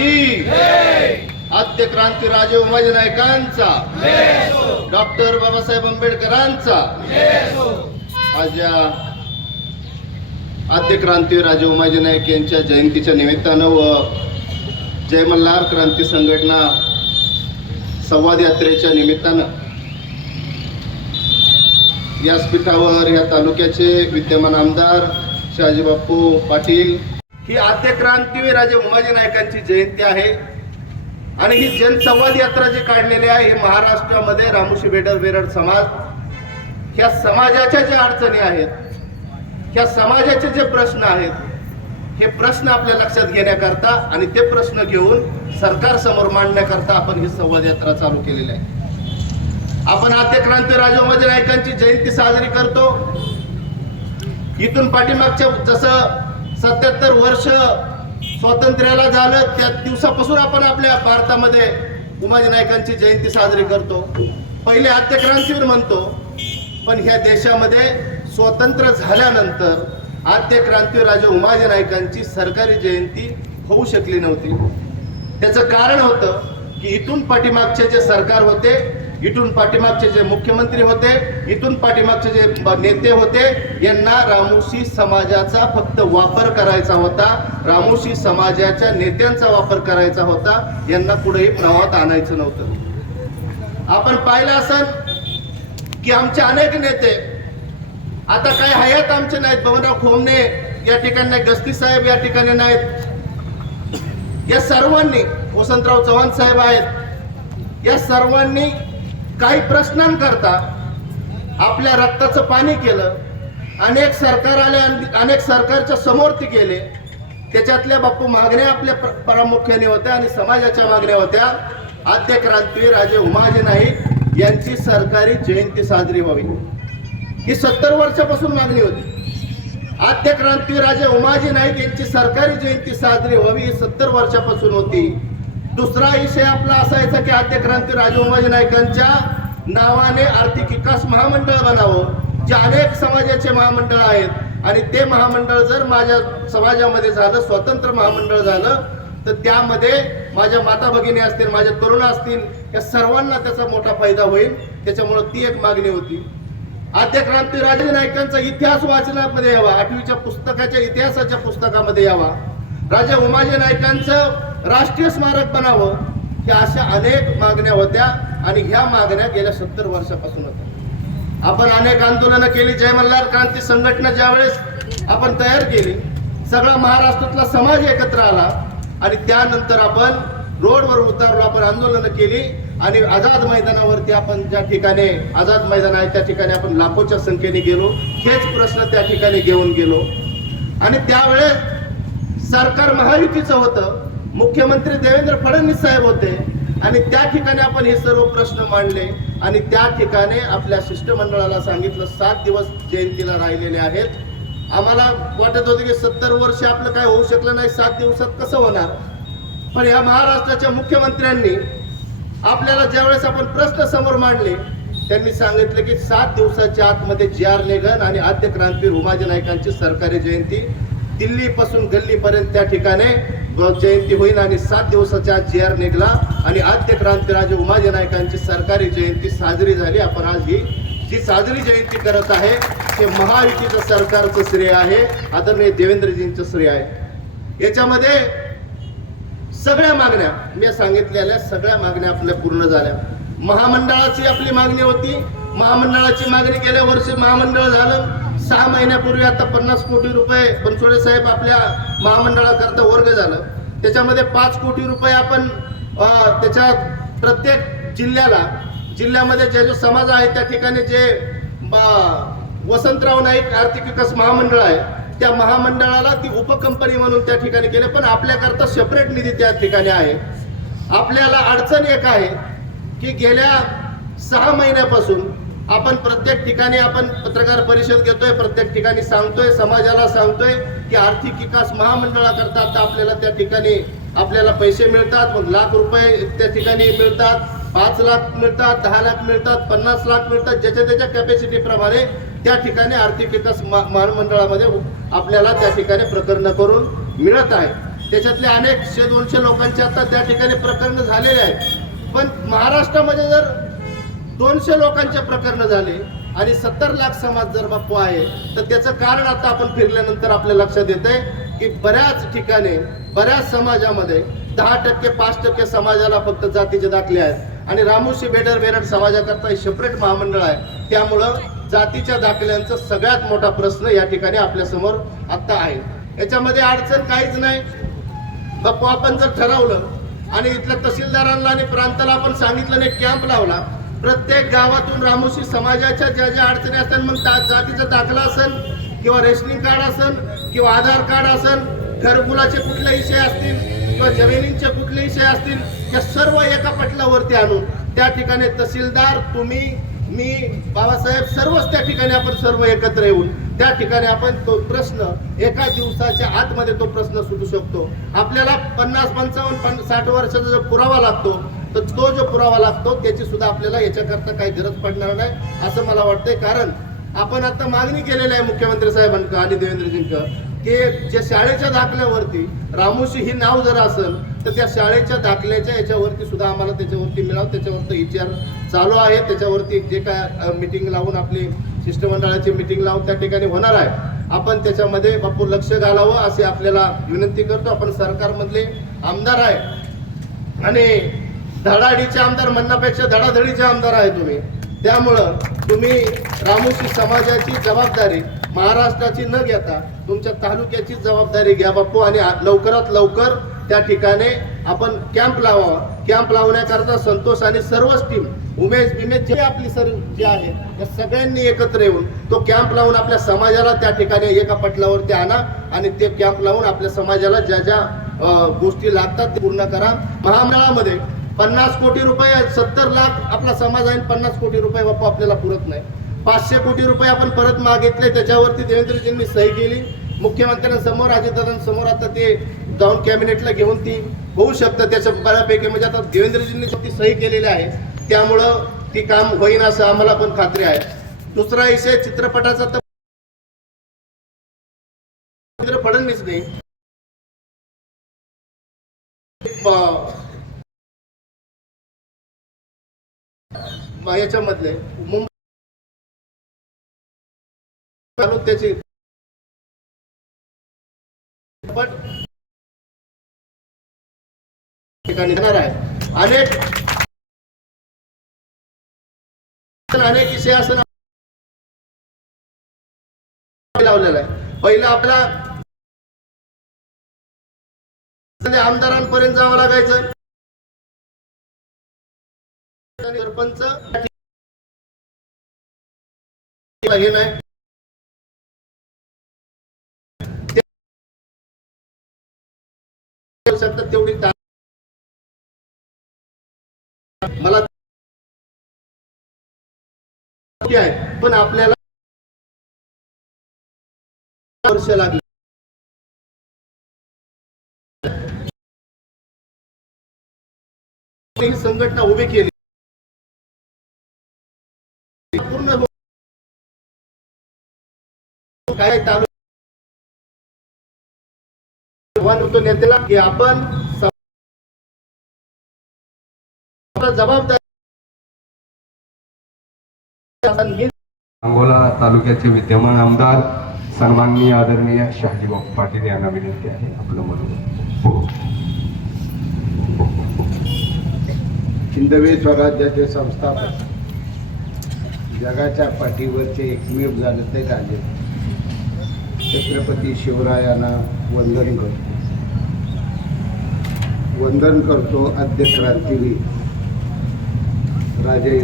की आद्य क्रांती राजे उमाजी नायकांचा डॉक्टर बाबासाहेब आंबेडकरांचा आज या आद्य क्रांती राजे उमाजी नाईक यांच्या जयंतीच्या निमित्तानं व जय मल्हार क्रांती संघटना संवाद यात्रेच्या निमित्तानं व्यासपीठावर या तालुक्याचे विद्यमान आमदार शहाजीबापू पाटील ही आद्य क्रांतीवीर राजे उमाजी नायकांची जयंती आहे. आणि ही जनसंवाद यात्रा जी काढलेली आहे ही महाराष्ट्रामध्ये रामोशी बेडर बेरड समाज ह्या समाजाच्या ज्या अडचणी आहेत ह्या समाजाचे जे प्रश्न आहेत हे प्रश्न आपल्या लक्षात घेण्याकरता आणि ते प्रश्न घेऊन सरकारसमोर मांडण्याकरता आपण ही संवाद यात्रा चालू केलेली आहे. आपण आद्य क्रांती राजोमाजी नायकांची जयंती साजरी करतो. इथून पाठीमागच्या जसं सत्याहत्तर वर्ष स्वातंत्र्याला झालं. त्या दिवसापासून आपण आपल्या भारतामध्ये उमाजी नायकांची जयंती साजरी करतो. पहिले आद्यक्रांतीवर म्हणतो पण ह्या देशामध्ये स्वतंत्र झाल्यानंतर आद्यक्रांतीवर राजे उमाजी नायकांची सरकारी जयंती होऊ शकली नव्हती. त्याचं कारण होतं की इथून पाठीमागचे जे सरकार होते इथून पाठीमागचे जे मुख्यमंत्री होते इथून पाठीमागचे जे नेते होते यांना रामोशी समाजाचा फक्त वापर करायचा होता. रामोशी समाजाच्या नेत्यांचा वापर करायचा होता. यांना कुठेही प्रवाहात आणायचं नव्हतं. आपण पाहिलं असाल की आमचे अनेक नेते आता काय हयात आमचे नाहीत. भवनराव खोमणे या ठिकाणी नाही गस्ती साहेब या ठिकाणी नाहीत. या सर्वांनी वसंतराव चव्हाण साहेब आहेत. या सर्वांनी काही प्रश्नांकरता आपल्या रक्ताचं पाणी केलं अनेक सरकार आले अनेक सरकारच्या समोर ते गेले. त्याच्यातल्या बाप्पू मागण्या आपल्या प्र- प्रामुख्याने होत्या आणि समाजाच्या मागण्या होत्या. आद्य क्रांती राजे उमाजी नाईक यांची सरकारी जयंती साजरी व्हावी. ही सत्तर वर्षापासून मागणी होती. आद्य क्रांती राजे उमाजी नाईक यांची सरकारी जयंती साजरी व्हावी ही सत्तर वर्षापासून होती. दुसरा विषय आपला असायचा की आद्य क्रांती राजे उमाजी नावाने आर्थिक विकास महामंडळ बनावं जे अनेक समाजाचे महामंडळ आहेत. आणि ते महामंडळ जर माझ्या समाजामध्ये झालं स्वतंत्र महामंडळ झालं तर त्यामध्ये माझ्या माता भगिनी असतील माझ्या तरुण असतील या सर्वांना त्याचा मोठा फायदा होईल. त्याच्यामुळं ती एक मागणी होती. आद्य क्रांती राजे नायकांचा इतिहास वाचनामध्ये यावा आठवीच्या पुस्तकाच्या इतिहासाच्या पुस्तकामध्ये यावा. राजा उमाजी नायकांचं राष्ट्रीय स्मारक बनावं ह्या अशा अनेक मागण्या होत्या आणि ह्या मागण्या गेल्या सत्तर वर्षापासून होत्या. आपण अनेक आंदोलनं केली जय मल्हार क्रांती संघटना ज्यावेळेस आपण तयार केली सगळा महाराष्ट्रातला समाज एकत्र आला आणि त्यानंतर आपण रोडवर उतरलो आपण आंदोलनं केली आणि आझाद मैदानावरती आपण ज्या ठिकाणी आझाद मैदान आहे त्या ठिकाणी आपण लाखोच्या संख्येने गेलो हेच प्रश्न त्या ठिकाणी घेऊन गेलो. आणि त्यावेळेस सरकार महायुतीचं होतं. मुख्यमंत्री देवेंद्र फडणवीस साहेब होते आणि त्या ठिकाणी आपण हे सर्व प्रश्न मांडले आणि त्या ठिकाणी आपल्या शिष्टमंडळाला सांगितलं सात दिवस जयंतीला राहिलेले आहेत. आम्हाला वाटत होतं की सत्तर वर्ष आपलं काय होऊ शकलं नाही सात दिवसात कसं होणार? पण या महाराष्ट्राच्या मुख्यमंत्र्यांनी आपल्याला ज्यावेळेस आपण प्रश्न समोर मांडले त्यांनी सांगितलं की सात दिवसाच्या आतमध्ये जी आर लेगन आणि आद्य क्रांती उमाजी नायकांची सरकारी जयंती दिल्लीपासून गल्लीपर्यंत त्या ठिकाणी जयंती होईल आणि सात दिवसाच्या जी आर निघला आणि आद्य क्रांतीराजे उमाजी नायकांची सरकारी जयंती साजरी झाली. आपण आज ही जी साजरी जयंती करत आहे ते महायुतीचं सरकारचं श्रेय आहे आदरणीय देवेंद्रजींचं श्रेय आहे. याच्यामध्ये सगळ्या मागण्या मी सांगितलेल्या सगळ्या मागण्या आपल्या पूर्ण झाल्या. महामंडळाची आपली मागणी होती. महामंडळाची मागणी गेल्या वर्षी महामंडळ झालं. सहा महिन्यापूर्वी आता पन्नास कोटी रुपये बनसोडे साहेब आपल्या महामंडळाकरता वर्ग झालं. त्याच्यामध्ये पाच कोटी रुपये आपण त्याच्या त्याच्यात प्रत्येक जिल्ह्याला जिल्ह्यामध्ये जे जो समाज आहे त्या ठिकाणी जे वसंतराव नाईक आर्थिक विकास महामंडळ आहे त्या महामंडळाला ती उपकंपनी म्हणून त्या ठिकाणी केले पण आपल्याकरता सेपरेट निधी त्या ठिकाणी आहे. आपल्याला अडचण एक आहे की गेल्या सहा महिन्यापासून आपण प्रत्येक ठिकाणी आपण पत्रकार परिषद घेतोय प्रत्येक ठिकाणी सांगतोय समाजाला सांगतोय की आर्थिक विकास महामंडळाकरता आता आपल्याला त्या ठिकाणी आपल्याला पैसे मिळतात मग लाख रुपये त्या ठिकाणी मिळतात पाच लाख मिळतात दहा लाख मिळतात पन्नास लाख मिळतात ज्याच्या त्याच्या कॅपॅसिटी प्रमाणे त्या ठिकाणी आर्थिक विकास महामंडळामध्ये आपल्याला त्या ठिकाणी प्रकरण करून मिळत आहे. त्याच्यातले अनेक शे दोनशे लोकांचे आता त्या ठिकाणी प्रकरण झालेले आहेत. पण महाराष्ट्रामध्ये जर दोनशे लोकांचे प्रकरण झाले आणि सत्तर लाख समाज जर बापू आहे तर त्याचं कारण आता आपण फिरल्यानंतर आपल्या लक्षात येत आहे की बऱ्याच ठिकाणी बऱ्याच समाजामध्ये दहा टक्के पाच टक्के समाजाला फक्त जातीचे दाखले आहेत. आणि रामोशी बेडर बेरड समाजाकरता हे सेपरेट महामंडळ आहे. त्यामुळं जातीच्या दाखल्यांचा सगळ्यात मोठा प्रश्न या ठिकाणी आपल्यासमोर आता आहे. याच्यामध्ये अडचण काहीच नाही. बापू आपण जर ठरवलं आणि इथल्या तहसीलदारांना आणि प्रांताला आपण सांगितलं नाही कॅम्प लावला प्रत्येक गावातून रामोशी समाजाच्या ज्या ज्या अडचणी असतात मग त्या जातीचा दाखला असेल किंवा रेशनिंग कार्ड असेल किंवा आधार कार्ड असेल घरकुलाचे कुठले विषय असतील किंवा जमिनींचे कुठले विषय असतील त्या सर्व एका पटलावरती आणून त्या ठिकाणी तहसीलदार तुम्ही मी बाबासाहेब सर्वच त्या ठिकाणी आपण सर्व एकत्र येऊन त्या ठिकाणी आपण तो प्रश्न एका दिवसाच्या आतमध्ये तो प्रश्न सुटू शकतो. आपल्याला पन्नास पंचावन्न पन्ना साठ वर्षाचा जो पुरावा लागतो तर तो जो पुरावा लागतो त्याची सुद्धा आपल्याला याच्याकरता काही गरज पडणार नाही असं मला वाटतंय. कारण आपण आता मागणी केलेली आहे मुख्यमंत्री साहेबांक आणि देवेंद्रजींक की ज्या शाळेच्या दाखल्यावरती रामोशी ही नाव जर असेल तर त्या शाळेच्या दाखल्याच्या याच्यावरती सुद्धा आम्हाला त्याच्यावरती मिळावं त्याच्यावरती विचार चालू आहे. त्याच्यावरती जे काय मिटिंग लावून आपली शिष्टमंडळाची मिटिंग लावून त्या ठिकाणी होणार आहे. आपण त्याच्यामध्ये बापू लक्ष घालावं असे आपल्याला विनंती करतो. आपण सरकारमधले आमदार आहे. आणि धडाडीचे आमदार म्हणण्यापेक्षा धडाधडीचे आमदार आहे तुम्ही. त्यामुळं तुम्ही रामोशी समाजाची जबाबदारी महाराष्ट्राची न घेता तुमच्या तालुक्याची जबाबदारी घ्या बाप्पू आणि लवकरात लवकर त्या ठिकाणी आपण कॅम्प लावावा. कॅम्प लावण्याकरता संतोष आणि सर्वच टीम उमेश बिमेश जे आपली सर जे आहे त्या सगळ्यांनी एकत्र येऊन तो कॅम्प लावून आपल्या समाजाला त्या ठिकाणी एका पटलावरती आणा आणि ते कॅम्प लावून आपल्या समाजाला ज्या ज्या गोष्टी लागतात ते पूर्ण करा. महामंडळामध्ये पन्नास कोटी रुपये सत्तर लाख आपला समाज आहे पन्नास कोटी रुपये बापू आपल्याला पुरत नाही. पाचशे कोटी रुपये आपण परत मागितले त्याच्यावरती देवेंद्रजींनी सही केली. मुख्यमंत्र्यांसमोर अजितदादांसमोर आता ते जाऊन कॅबिनेटला घेऊन ती होऊ शकतं. त्याच्या बऱ्यापैकी म्हणजे आता देवेंद्रजींनी ती सही केलेली आहे त्यामुळं ती काम होईन असं आम्हाला पण खात्री आहे. दुसरा विषय चित्रपटाचा तर फडणवीस नाही म- याच्यामधले. मुंबई त्याची पण ठिकाणी येणार आहे. अनेक अनेक विषय असं लावलेला आहे. पहिलं आपला आमदारांपर्यंत जावं लागायचं. सरपंच हे नाही. शकतात तेवढी मला आहे पण आपल्याला वर्ष लागले. संघटना उभी केली. काय होतं नेत्याला की आपण जबाबदारी अंगोला तालुक्याचे विद्यमान आमदार सन्माननीय आदरणीय शहाजीबाब पाटील यांना विनंती आहे. आपलं म्हणून. हिंदवी स्वराज्याचे संस्थापक. जगाच्या पाठीवरचे एकमेव झाले ते राजे. छत्रपती शिवरायांना वंदन करतो. वंदन करतो आद्य क्रांतीवीर राजे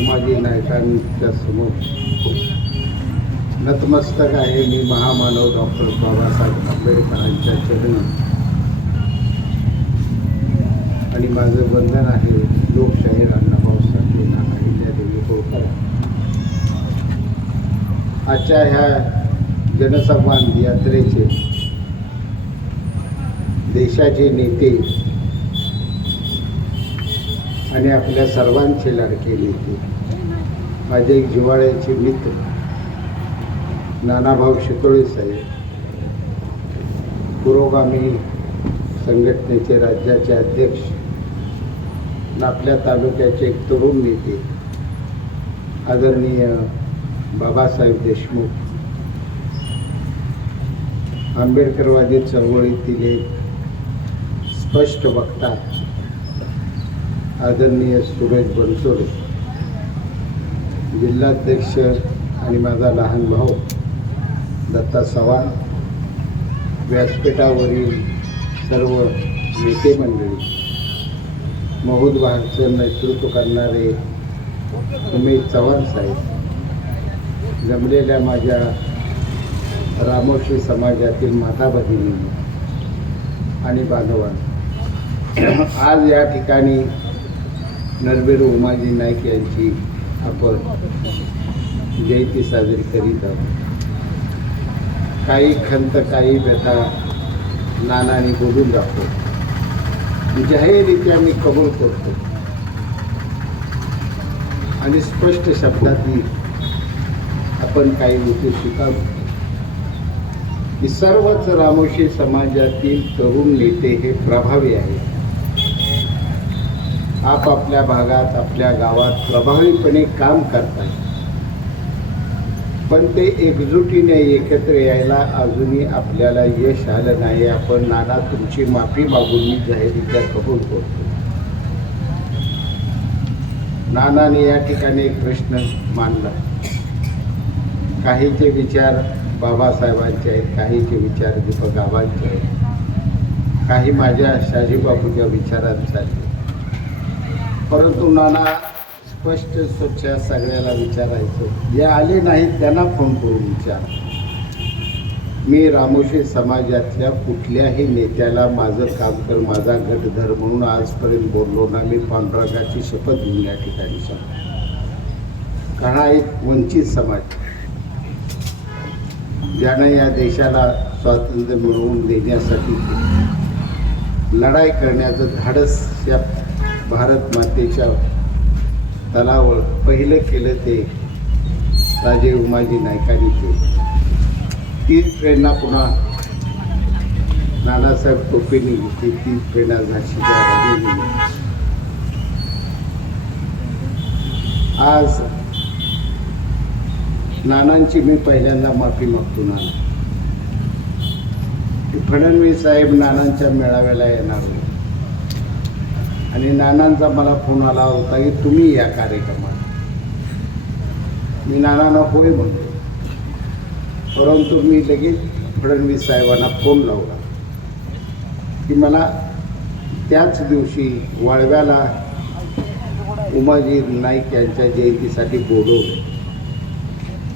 उमाजी नायकांच्या समोर. नतमस्तक आहे मी महामानव डॉक्टर बाबासाहेब आंबेडकरांच्या चरणी. आणि माझं वंदन आहे लोकशाहीर अण्णाभाऊ त्या अहिल्यादेवी होळकर आजच्या ह्या जनसंवाद यात्रेचे देशाचे नेते आणि आपल्या सर्वांचे लाडके नेते. माझे एक जिवाळ्याचे मित्र नानाभाऊ शितोळे साहेब. पुरोगामी संघटनेचे राज्याचे अध्यक्ष आणि आपल्या तालुक्याचे एक तरुण नेते आदरणीय बाबासाहेब देशमुख. आंबेडकरवादी चळवळीतील एक स्पष्ट वक्ता आदरणीय सुरेश बनसोडे जिल्हाध्यक्ष आणि माझा लहान भाऊ दत्ता सवाल व्यासपीठावरील सर्व नेते मंडळी महोत्सवाचं नेतृत्व करणारे उमेश चव्हाण साहेब जमलेल्या माझ्या रामोशी समाजातील माता भगिनी आणि बांधवां आज या ठिकाणी नरबीर उमाजी नाईक यांची आपण जयंती साजरी करीत आहोत. काही खंत काही व्यथा नानाने बोलून दाखवतो. जाहीररित्या मी कबूल करतो. आणि स्पष्ट शब्दातही आपण काही गोष्टी स्वीकारतो की सर्वच रामोशी समाजातील तरुण नेते हे प्रभावी आहेत. आपापल्या भागात आपल्या गावात प्रभावीपणे काम करतात पण ते एकजुटीने एकत्र यायला अजूनही आपल्याला यश आलं नाही. आपण नाना तुमची माफी मागून मी जाहीरित्या कबूल करतो. नानाने या ठिकाणी एक प्रश्न मांडला. काहीचे विचार बाबासाहेबांचे आहेत काहीचे विचार दीपक गावांचे आहेत. काही माझ्या शाजीबापूच्या विचारात चालले परंतु नाना स्पष्ट स्वच्छ सगळ्याला विचारायचं. जे आले नाहीत त्यांना फोन करून विचार. मी रामोशी समाजातल्या कुठल्याही नेत्याला माझं काम कर माझा गट धर म्हणून आजपर्यंत बोललो ना मी पांडुरंगाची शपथ घेऊन या ठिकाणी सांगतो. कारण हा एक वंचित समाज. ज्यानं या देशाला स्वातंत्र्य मिळवून देण्यासाठी लढाई करण्याचं धाडस या भारत मातेच्या तलावर पहिलं केलं ते राजे उमाजी नायकांनी केलं. तीच प्रेरणा पुन्हा नानासाहेब टोपेंनी घेतली. तीच प्रेरणा झाशीच्या राजेंनी आज नानांची मी पहिल्यांदा माफी मागतो नाना. फडणवीस साहेब नानांच्या मेळाव्याला येणार होते आणि नानांचा मला फोन आला होता की तुम्ही या कार्यक्रमात. मी नानांना होय म्हणतो परंतु मी लगेच फडणवीस साहेबांना फोन लावला. की मला त्याच दिवशी वाळव्याला उमाजी नाईक यांच्या जयंतीसाठी बोलवलं.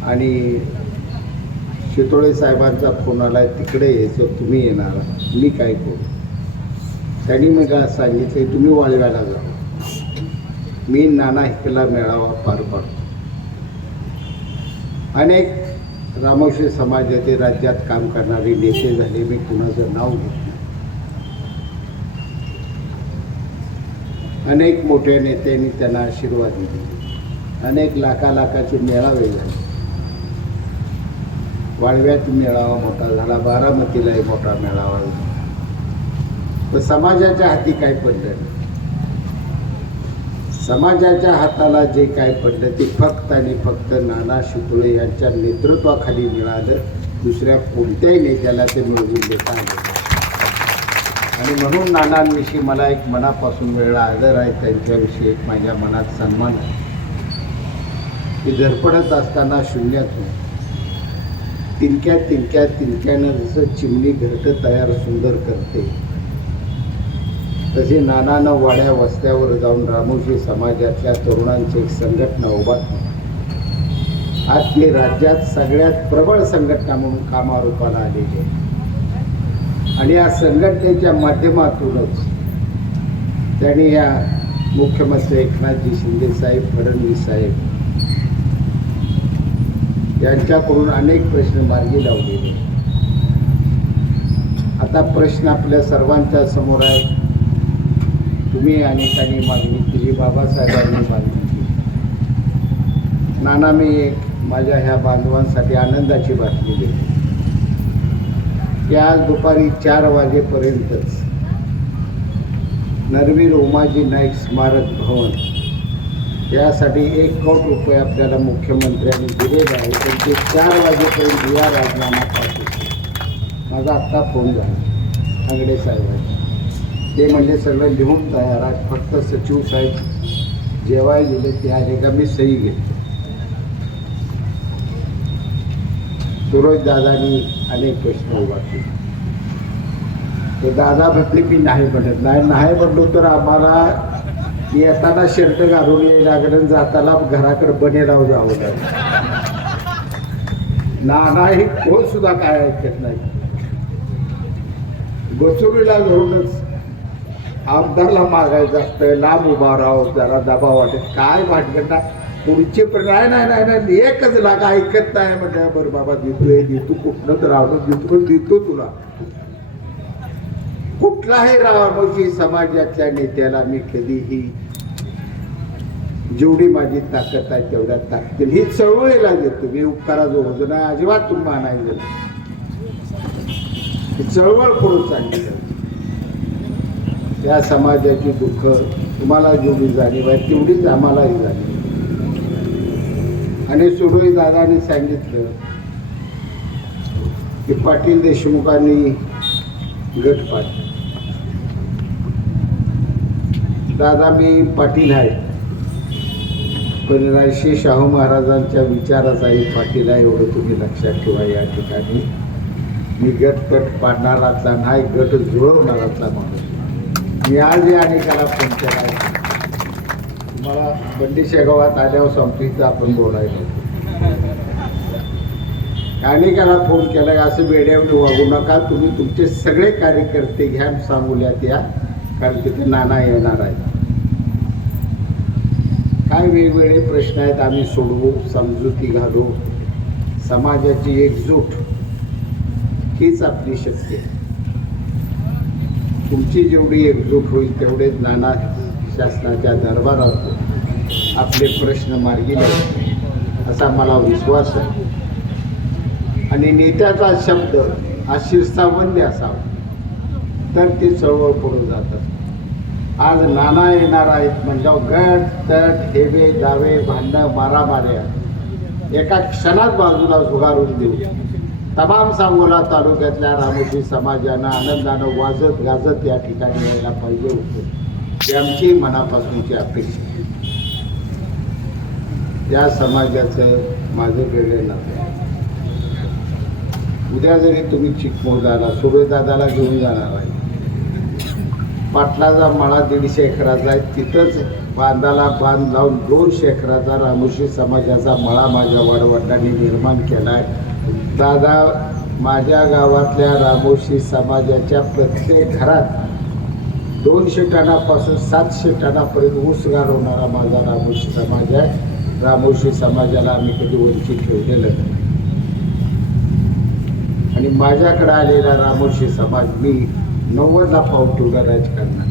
आणि शितोळे साहेबांचा फोन आला तिकडे यायचं तुम्ही येणार. मी काय करू? त्यांनी मग सांगितले तुम्ही वाळव्याला जा. मी नाना हिकला मेळावा पार पाडतो. अनेक रामोशी समाजाचे राज्यात काम करणारे नेते झाले मी कुणाचं नाव घेतलं अनेक मोठ्या नेत्यांनी त्यांना आशीर्वाद दिले. अनेक लाखा लाखाचे मेळावे झाले. वाळव्यात मेळावा मोठा झाला बारामतीलाही मोठा मेळावा. झाला तर समाजाच्या हाती काय पडलं? समाजाच्या हाताला जे काय पडलं ते फक्त आणि फक्त नाना शितोळे यांच्या नेतृत्वाखाली मिळालं. दुसऱ्या कोणत्याही नेत्याला ते मिळवून देता आलं आणि म्हणून नानांविषयी मला एक मनापासून वेगळा आदर आहे त्यांच्याविषयी एक माझ्या मनात सन्मान आहे. की धडपडत असताना शून्यातून तिनक्या तिनक्या तिनक्यानं जसं चिमणी घरटं तयार सुंदर करते. तसे नानानं वाड्या वस्त्यावर जाऊन रामोशी समाजातल्या तरुणांची एक संघटना उभा आज ती राज्यात सगळ्यात प्रबळ संघटना म्हणून कामारूपाला आलेली आहे. आणि या संघटनेच्या माध्यमातूनच त्यांनी या मुख्यमंत्री एकनाथजी शिंदे साहेब फडणवीस साहेब यांच्याकडून अनेक प्रश्न मार्गी लावलेले आता प्रश्न आपल्या सर्वांच्या समोर आहे. तुम्ही अनेकांनी मागणी केली बाबासाहेबांनी मागणी केली. नाना मी एक माझ्या ह्या बांधवांसाठी आनंदाची बातमी देतो. की आज दुपारी चार वाजेपर्यंतच नरवीर उमाजी नाईक स्मारक भवन यासाठी एक कोट रुपये आपल्याला मुख्यमंत्र्यांनी दिलेले आहे. तर ते चार वाजेपर्यंत या राजीनामा पाठवतो माझा आत्ता फोन झाला. आंगडे साहेबांचा ते म्हणजे सगळं लिहून तयार आहे फक्त सचिव साहेब जेव्हाय गेले ते आहे का मी सही घेतो. सुरज दादानी अनेक प्रश्न उभा केले. ते दादा म्हटले की नाही म्हणत. नाही नाही म्हणलो तर आम्हाला येताना शर्ट घालून यायला लागलं जाताना घराकडे बनेराव जावं लागलं. नाना हे कोण सुद्धा काय ऐकत नाही. गोचुरीला धरूनच आमदारला मागायचं असतं लांब उभा राहो जरा दबाव वाटेल. काय भाटकं ना पुढचे पण नाही नाही नाही नाही एकच लागा ऐकत नाही म्हटलं बरं बाबा देतोय देतो कुठनं तर राहतो देतो पण देतो तुला. कुठलाही रामोशी समाजातल्या नेत्याला मी कधीही जेवढी माझी ताकद आहे तेवढ्या ताकदीने. ही चळवळीला देतो मी उपकाराजो होतो ना अजिबात तुम्ही नाही. ही चळवळ करून चालली या समाजाची दुःख तुम्हाला जेवढी जाणीव आहे तेवढीच आम्हालाही जाणीव आणि सुरई दादाने सांगितलं की पाटील देशमुखांनी गट पाठ दादा मी पाटील आहे. पण शाहू महाराजांच्या विचाराचा एक पाटील आहे एवढं तुम्ही लक्षात ठेवा या ठिकाणी. मी गट गट पाडणारातला नाही गट जुळवणारातला माणूस. मी आज या अनेकाला फोन केला आहे. तुम्हाला बंडी शेगावात आल्यावर सांगतो आपण बोलायला अनेकाला फोन केला असं वेड्यावर वागू नका तुम्ही तुमचे सगळे कार्यकर्ते घ्या सांगूल्यात या कारण तिथे नाना येणार आहे काय वेगवेगळे प्रश्न आहेत आम्ही सोडवू समजुती घालू. समाजाची एकजूट हीच आपली शक्ती तुमची जेवढी एकजूट होईल तेवढेच नाना शासनाच्या दरबारात आपले प्रश्न मार्गी लागतील असा मला विश्वास आहे. आणि नेत्याचा शब्द हा शिरसावंदी असावा. तर ते चळवळ पडून जातात. आज नाना येणार आहेत म्हणजे गट तट हेवे दावे भांडणं मारामाऱ्या. एका क्षणात बाजूला झुगारून देऊ. तमाम सांगोला तालुक्यातल्या रामोशी समाजानं आनंदानं वाजत गाजत या ठिकाणी यायला पाहिजे होतं. आमची मनापासूनची अपेक्षा या समाजाचं माझं वेगळं नातं उद्या जरी तुम्ही चिकमोजाला सुभेदादाला घेऊन जाणार आहे पाटलाचा मळा दीडशे एकराचा आहे. तिथंच बांधाला बांध लावून दोनशे एकराचा रामोशी समाजाचा मळा माझ्या वडवडिलांनी निर्माण केला आहे. दादा माझ्या गावातल्या रामोशी समाजाच्या प्रत्येक घरात दोनशे टनापासून सातशे टनापर्यंत ऊस गाडवणारा माझा रामोशी समाज आहे. रामोशी समाजाला आम्ही कधी वंचित ठेवलेलं नाही. आणि माझ्याकडे आलेला रामोशी समाज मी नव्वदला पाऊल ठेवला राजकारणात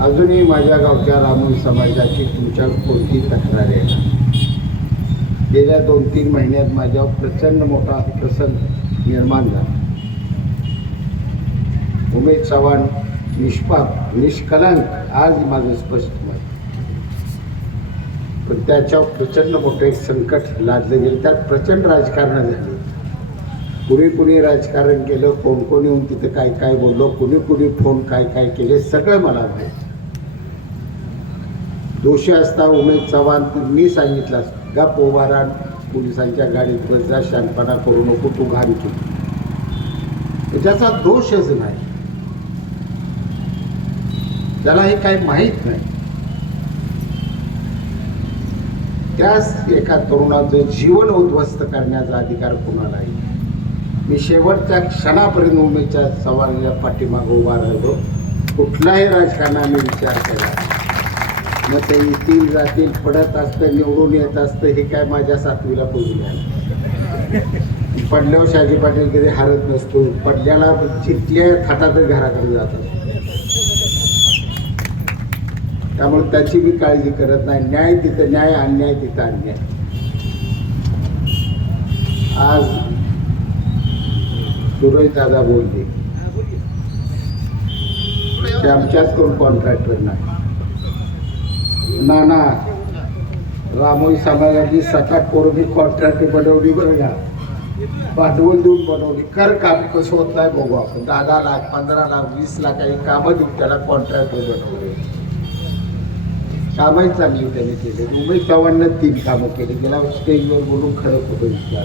अजूनही माझ्या गावच्या रामोशी समाजाची तुमच्या कोणती तक्रार आहे? का? गेल्या दोन तीन महिन्यात माझ्यावर प्रचंड मोठा प्रसंग निर्माण झाला. उमेश चव्हाण निष्पाप निष्कलंक आज माझं स्पष्ट मत. पण त्याच्यावर प्रचंड मोठं एक संकट लादलं गेलं. त्यात प्रचंड राजकारण झालं. कुणी कुणी राजकारण केलं कोण कोणी येऊन तिथं काय काय बोललो कुणी कुणी फोन काय काय केले सगळं मला माहीत. दोषी असता उमेश चव्हाण मी सांगितलं असतं, गा पोवारा पोलिसांच्या गाडीत बस जा शांतपणा करू नको तू घाण केली त्याचा दोषच नाही. त्याला हे काही माहीत नाही. त्याच एका तरुणाचं जीवन उद्ध्वस्त करण्याचा अधिकार कुणालाही मी शेवटच्या क्षणापर्यंत उमेदच्या सवारीच्या पाठीमागं उभा राहिलो. कुठलाही राजकारणाने विचार केला मग ते येतील जातील पडत असतं निवडून येत असतं हे काय माझ्या सातवीला पूर्वी पडल्यावर शाजी पाटील कधी हारत नसतो. पडल्याला जितल्या थाटातच घराकडे जात असतो. त्यामुळे त्याची मी काळजी करत नाही. न्याय तिथं न्याय अन्याय तिथं अन्याय. आज सुरज दादा बोलले ते आमच्याच कोण कॉन्ट्रॅक्टर नाही. नाना रामोई समाजाची सकाट पोरगी कॉन्ट्रॅक्टर बनवली बरं का? भांडवल देऊन बनवली. कर काम कसं होत नाही बघू आपण. दहा दहा लाख पंधरा लाख वीस लाख काही कामं देऊन त्याला कॉन्ट्रॅक्टर बनवले. कामही चांगली त्याने केली. उमेश चव्हाणनं तीन कामं केली. गेल्या स्टेजवर बोलून खरं खोटं विचार.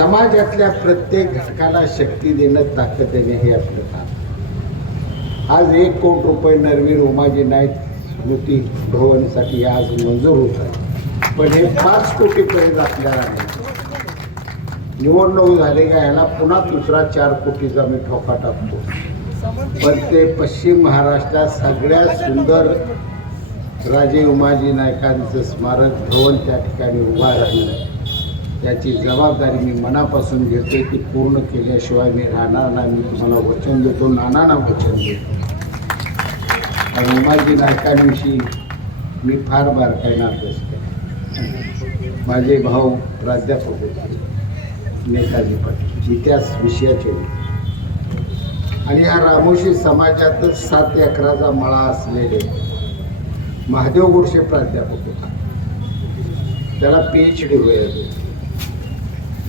समाजातल्या प्रत्येक घटकाला शक्ती देणं ताकद देणे हे आपलं काम आज एक कोटी रुपये नरवीर उमाजी नाईक स्मृती भवनसाठी आज मंजूर होत आहे पण हे पाच कोटीपर्यंत आपल्याला नाही. निवडणूक झाली का याला पुन्हा दुसरा चार कोटीचा मी ठोका टाकतो. पण ते पश्चिम महाराष्ट्रात सगळ्यात सुंदर राजे उमाजी नायकांचं स्मारक भवन त्या ठिकाणी उभा राहिलं याची जबाबदारी मी मनापासून घेते ती पूर्ण केल्याशिवाय मी राहणार नाही. मी तुम्हाला वचन देतो नानांना वचन देतो. आणि उमाजी नायकांविषयी मी फार बारकाईनं अभ्यास केला. माझे भाऊ प्राध्यापक होते. नेताजी पाटील इतिहास विषयाचे होते. आणि या रामोशी समाजातच सात अकराचा मळा असलेले महादेव गोडसे प्राध्यापक होता. त्याला पी एच डी होईल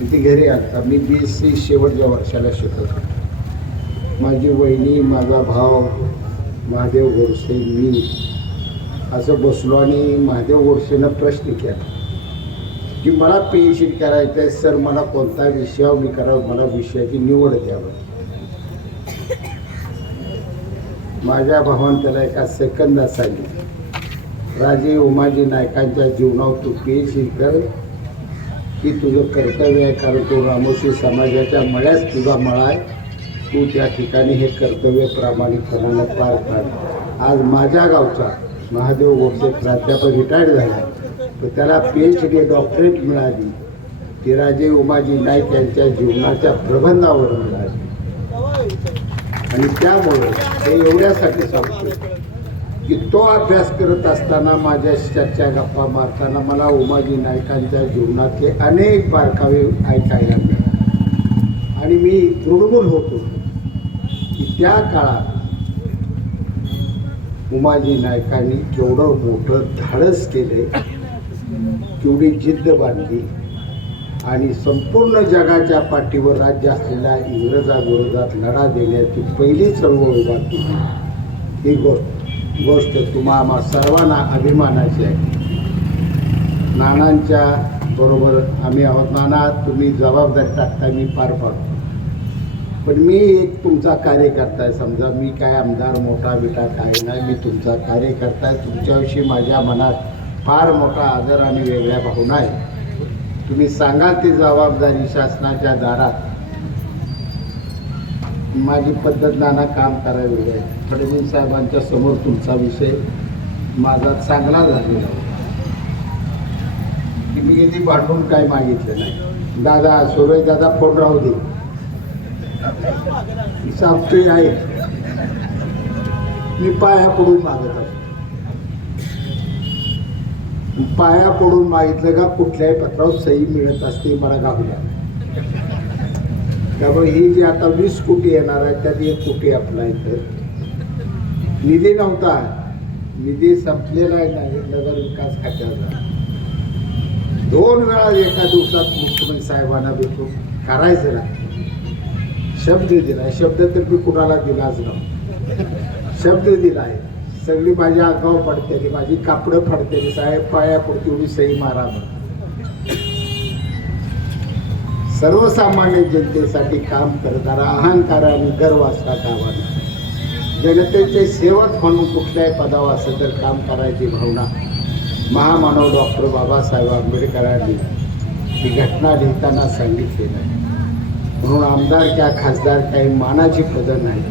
ती घरी आता मी बी एस सी शेवटच्या वर्षाला शिकत होतो. माझी वहिनी माझा भाव महादेव गोडसे मी. असं बसलो आणि महादेव गोडसेनं प्रश्न केला. की मला पी एच डी करायचं आहे सर मला कोणता विषयावर मी करावं मला विषयाची निवड द्यावं. माझ्या भावानं त्याला एका सेकंदात सांगितलं. राजे उमाजी नायकांच्या जीवनावर तू पी एच डी कर की तुझं कर्तव्य आहे कारण तो रामोशी समाजाच्या मळ्यात तुझा मळा आहे. तू त्या ठिकाणी हे कर्तव्य प्रामाणिकपणानं पार पाड. आज माझ्या गावचा महादेव गोडसे प्राध्यापक रिटायर्ड झाला. तर त्याला पी एच डी डॉक्टरेट मिळाली. ती राजे उमाजी नाईक यांच्या जीवनाच्या प्रबंधावर मिळाली. आणि त्यामुळे हे एवढ्यासाठी सांगतो की तो अभ्यास करत असताना माझ्या चर्चा गप्पा मारताना मला उमाजी नायकांच्या जीवनातले अनेक बारकावे ऐकायला मिळाले. आणि मी दुर्गुण होतो. की त्या काळात उमाजी नायकांनी केवढं मोठं धाडस केले केवढी जिद्द बांधली आणि संपूर्ण जगाच्या पाठीवर राज्य असलेल्या इंग्रजाविरोधात लढा देण्याची पहिली चळवळ उभा केली ही गोष्ट गोष्ट तुम्हा आम्हा सर्वांना अभिमानाची आहे. नानांच्या बरोबर आम्ही आहोत. नाना तुम्ही जबाबदारी टाकता मी पार पाडतो. पण मी एक तुमचा कार्यकर्ता आहे. समजा मी काय आमदार मोठा बिटा काय नाही मी तुमचा कार्यकर्ता आहे. तुमच्याविषयी माझ्या मनात फार मोठा आदर आणि वेगळ्या भावना आहे. तुम्ही सांगा ती जबाबदारी शासनाच्या दारात. माझी पद्धत नाना काम करावी आहे. फडणवीस साहेबांच्या समोर तुमचा विषय माझा चांगला झालेला की मी किती पाठवून काय मागितलं नाही. दादा सुरेश दादा फोन राहू दे. सांगतोय आहे. मी पाया पडून मागत असतो पाया पडून मागितलं का कुठल्याही पत्रावर सही मिळत असते मला गाव द्या त्यामुळे ही जी आता वीस कोटी येणार आहे त्यात एक कोटी आपला इथं. निधी नव्हता. निधी संपलेला आहे नाही नगर विकास खात्याचा. दोन वेळा एका दिवसात मुख्यमंत्री साहेबांना भेटून करायचं ना शब्द दिला. शब्द तर मी कुणाला दिलाच नव्हता. शब्द दिला आहे. सगळी माझी आगाव पडते माझी कापडं फडते. साहेब पाया पडते एवढी सई मारा सर्वसामान्य जनतेसाठी काम करणारा अहंकार आणि गर्व असता कामा जनतेचे सेवक म्हणून कुठल्याही पदावर असेल तर काम करायची भावना महामानव डॉक्टर बाबासाहेब आंबेडकरांनी ही घटना लिहिताना सांगितलेलं आहे म्हणून आमदार क्या खासदार काही मानाची पदं नाही.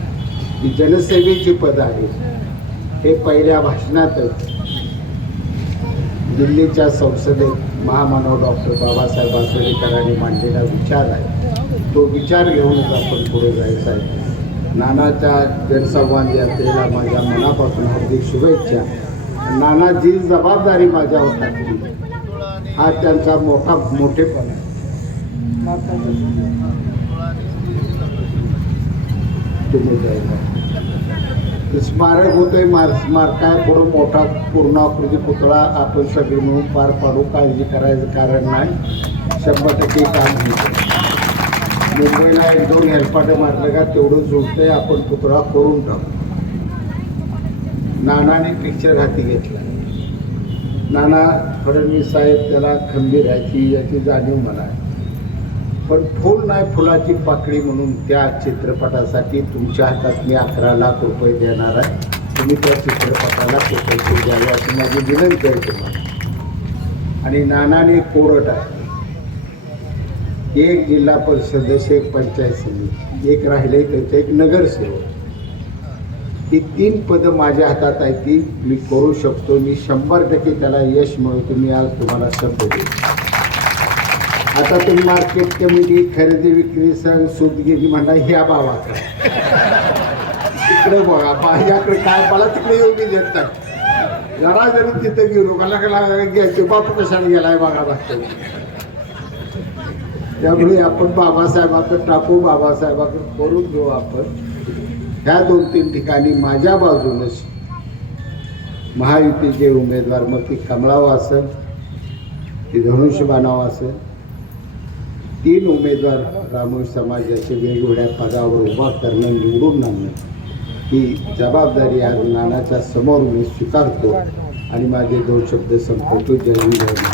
ही जनसेवेची पदं आहेत. हे पहिल्या भाषणातच दिल्लीच्या संसदेत महामानव डॉक्टर बाबासाहेब आंबेडकरांनी मांडलेला विचार आहे. तो विचार घेऊनच आपण पुढे जायचं आहे नानाच्या जनसंवाद यात्रेला माझ्या मनापासून हार्दिक शुभेच्छा. नाना जी जबाबदारी माझ्या टाकली हा त्यांचा मोठा मोठेपण आहे. तुम्ही जायला. स्मारक होतंय मार स्मारका पुढं मोठा पूर्णाकृती पुतळा आपण सगळे मिळून पार पाडू काळजी करायचं कारण नाही. शंभर टक्के काम होतं मुंबईला एक दोन हेलपाटे मारलं का तेवढं जुळतंय आपण पुतळा करून टाकू. नानाने पिक्चर हाती घेतला. नाना फडणवीस साहेब त्याला खंबीर ह्याची याची जाणीव मला आहे पण फुल नाही फुलाची पाकळी म्हणून त्या चित्रपटासाठी तुमच्या हातात मी अकरा लाख रुपये देणार आहे. तुम्ही त्या चित्रपटाला ते द्यावे अशी माझी विनंती आहे तुम्हाला. आणि नानाने कोरट आहे. एक जिल्हा परिषद एक पंचायत समिती एक राहिले त्याचं एक नगरसेवक. ही तीन पदं माझ्या हातात आहे ती मी करू शकतो. मी शंभर टक्के त्याला यश मिळवतो. मी आज तुम्हाला शब्द देतो. आता तुम्ही मार्केट कमिटी खरेदी विक्री संघ गेली म्हणा ह्या भावाचा. तिकडे बघा माझ्याकडे काय मला तिकडे येऊ बी देत नाही. जरा जरी तिथं गेलो मला काय घ्यायचे बापू कशाने गेलाय बघा बघतो. त्यामुळे आपण बाबासाहेबाकडे टाकू बाबासाहेबाकडे करून घेऊ आपण. ह्या दोन तीन ठिकाणी माझ्या बाजूनच महायुतीचे उमेदवार मग ती कमळाव असेल ती धनुष्यबाणाव असेल तीन उमेदवार ब्राह्मण समाजाचे वेगवेगळ्या पदावर उभा करणं निवडून आणणं. ही जबाबदारी आज नानाच्या समोर मी स्वीकारतो. आणि माझे दोन शब्द संपवतो. जय हिंद. जय